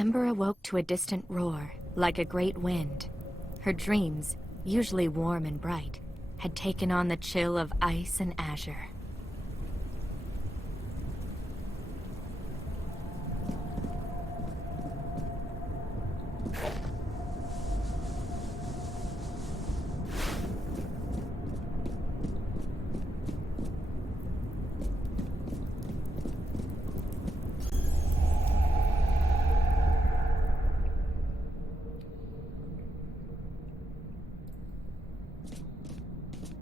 Ember awoke to a distant roar, like a great wind. Her dreams, usually warm and bright, had taken on the chill of ice and azure.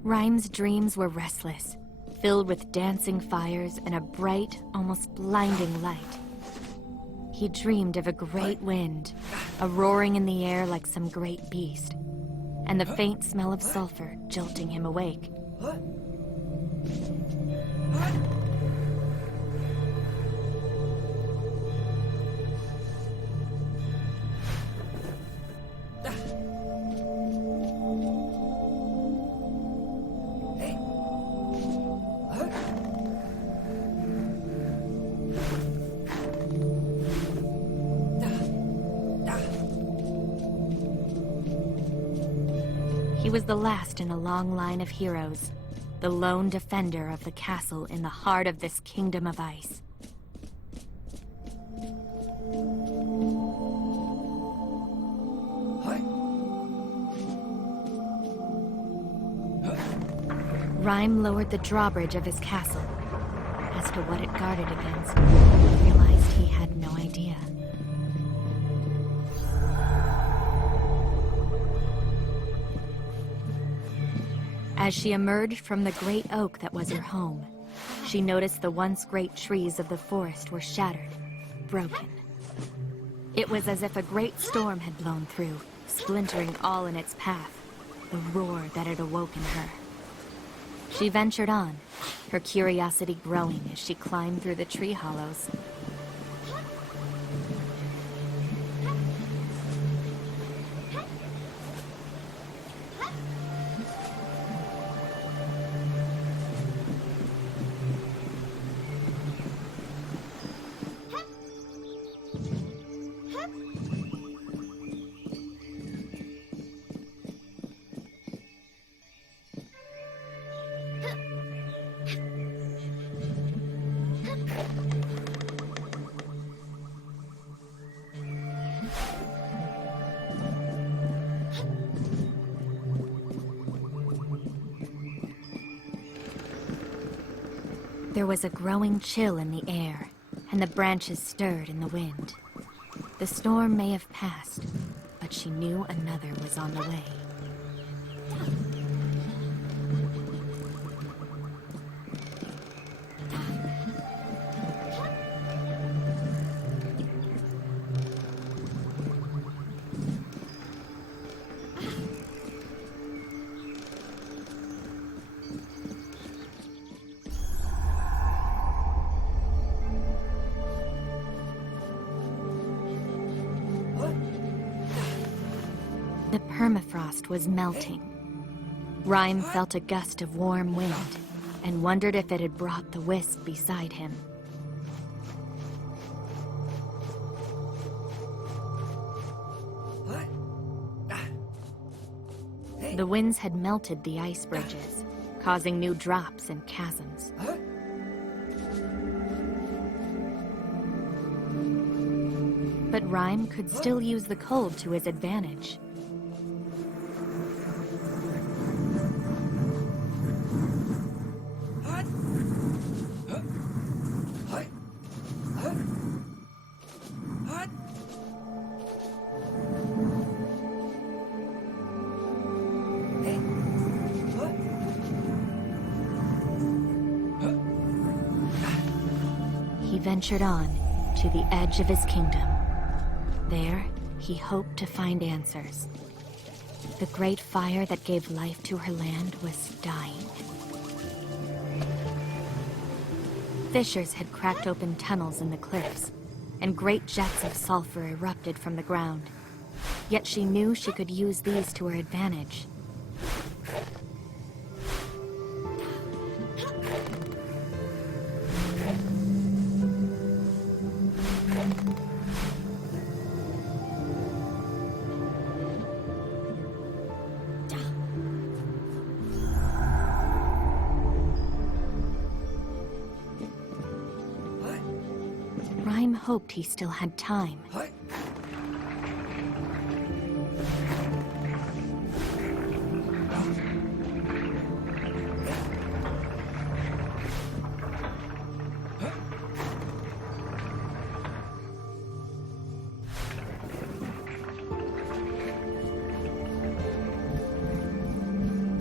Rime's dreams were restless, filled with dancing fires and a bright, almost blinding light. He dreamed of a great wind, a roaring in the air like some great beast, and the faint smell of sulfur jolting him awake. He was the last in a long line of heroes, the lone defender of the castle in the heart of this kingdom of ice. Rime lowered the drawbridge of his castle. As to what it guarded against, he realized he had no idea. As she emerged from the great oak that was her home, she noticed the once great trees of the forest were shattered, broken. It was as if a great storm had blown through, splintering all in its path, the roar that had awoken her. She ventured on, her curiosity growing as she climbed through the tree hollows. There was a growing chill in the air, and the branches stirred in the wind. The storm may have passed, but she knew another was on the way. The permafrost was melting. Rime felt a gust of warm wind and wondered if it had brought the wisp beside him. The winds had melted the ice bridges, causing new drops and chasms. But Rime could still use the cold to his advantage. He ventured on to the edge of his kingdom. There, he hoped to find answers. The great fire that gave life to her land was dying. Fissures had cracked open tunnels in the cliffs, and great jets of sulfur erupted from the ground. Yet she knew she could use these to her advantage. hoped he still had time.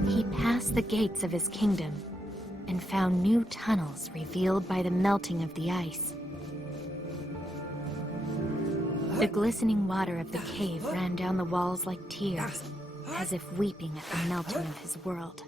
He passed the gates of his kingdom and found new tunnels revealed by the melting of the ice. The glistening water of the cave ran down the walls like tears, as if weeping at the melting of his world.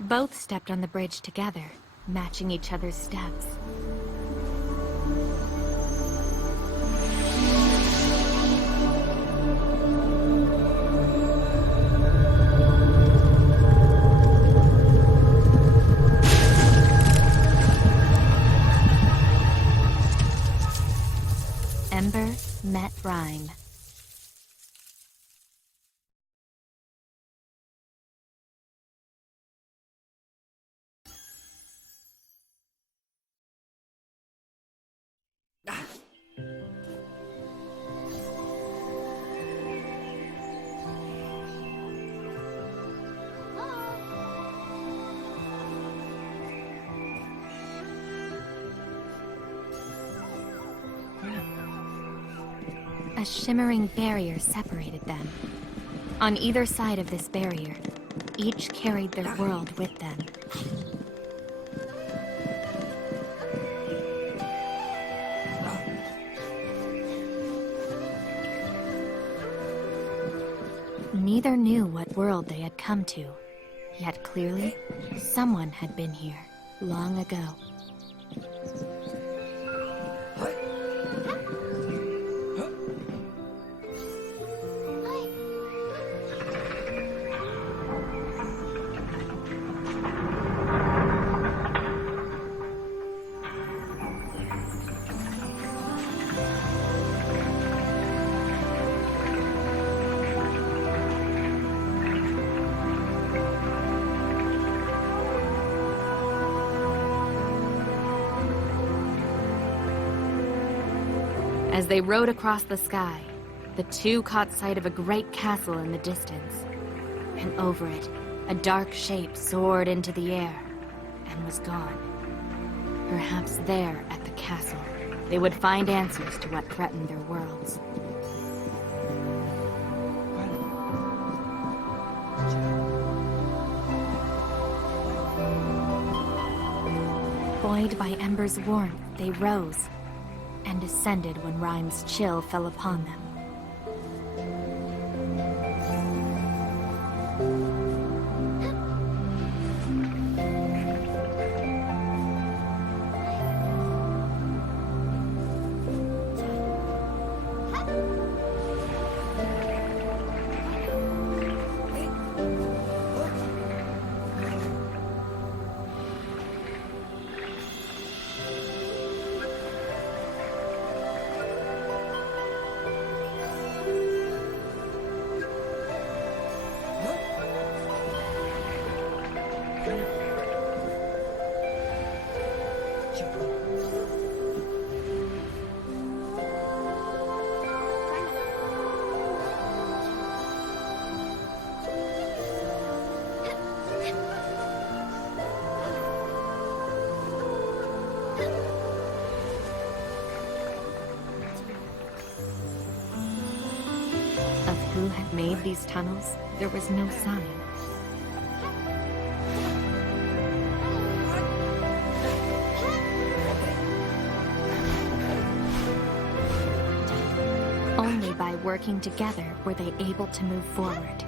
Both stepped on the bridge together, matching each other's steps. Ember met Rime. A shimmering barrier separated them. On either side of this barrier, each carried their world with them. Neither knew what world they had come to, yet clearly, someone had been here long ago. As they rode across the sky, the two caught sight of a great castle in the distance. And over it, a dark shape soared into the air and was gone. Perhaps there at the castle, they would find answers to what threatened their worlds. Buoyed by Ember's warmth, they rose and descended when Rime's chill fell upon them. Of who had made these tunnels, there was no sign. Only by working together were they able to move forward.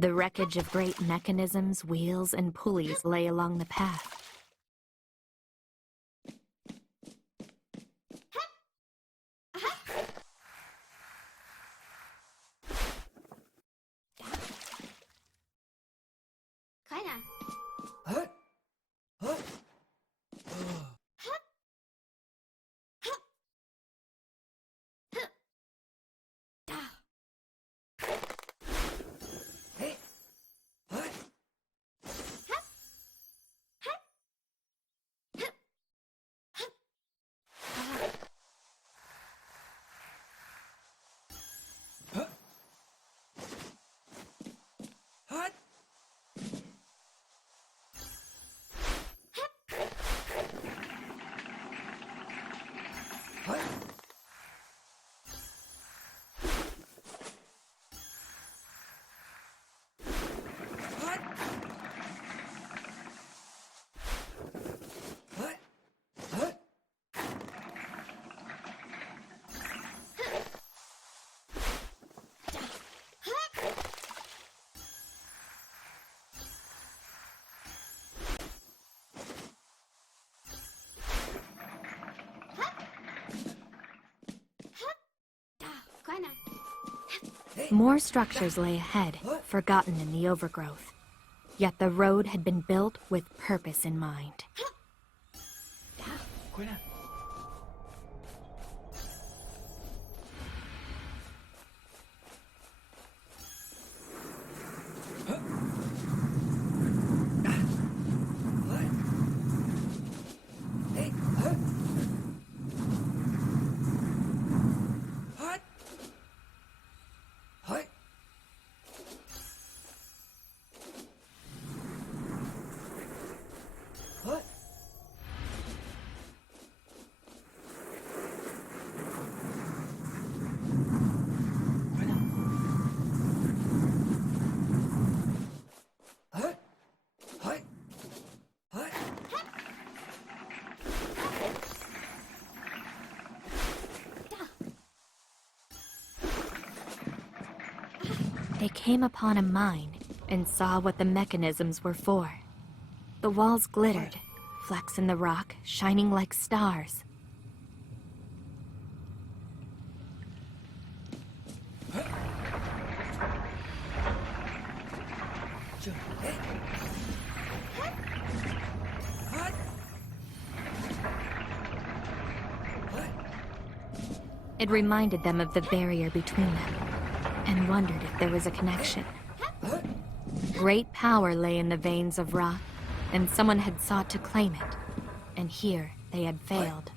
The wreckage of great mechanisms, wheels, and pulleys lay along the path. More structures lay ahead, forgotten in the overgrowth. Yet the road had been built with purpose in mind. They came upon a mine and saw what the mechanisms were for. The walls glittered, flecks in the rock shining like stars. It reminded them of the barrier between them, and wondered if there was a connection. Great power lay in the veins of rock, and someone had sought to claim it, and here they had failed.